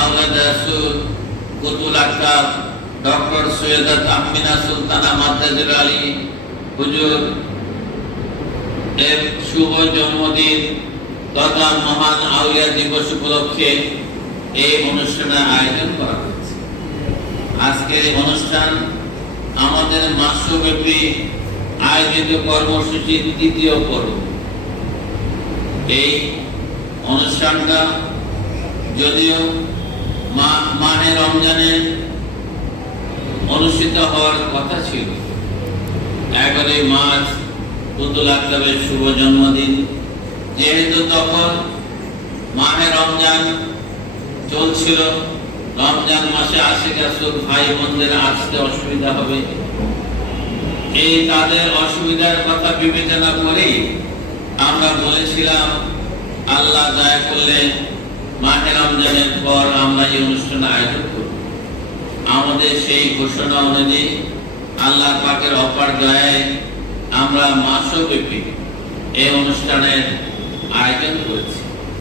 আওলাদ রাসূল কুতুল আকতাব ডক্টর সৈয়দা তাহমিনা সুলতানা মাদ্দাজুল আলী হুজুর এর শুভ জন্মদিন তথা মহান আউলিয়া দিবস উপলক্ষে এই অনুষ্ঠানের আয়োজন করা হয়েছে। আজকের এই অনুষ্ঠান আমাদের মাসব্যাপী আয়োজিত কর্মসূচির তৃতীয় পর্ব। এই অনুষ্ঠানটা যদিও মাহে রমজানে অনুষ্ঠিত হওয়ার কথা ছিল, 11 মার্চ কুতুল আকতাবের শুভ জন্মদিন, যেহেতু তখন মাহে রমজান চলছিল, রমজান মাসে আশিক রাসূল ভাই বোনদের আসতে অসুবিধা হবে, এই তাদের অসুবিধার কথা বিবেচনা করেই আমরা বলেছিলাম আল্লাহ দয়া করলে মাহে রমজানের পর আমরা এই অনুষ্ঠান আয়োজন করব। আমাদের সেই ঘোষণা অনুযায়ী আল্লাহ পাকের অপার দয়ায় আমরা মাসব্যাপী এই অনুষ্ঠানের আয়োজন করেছি।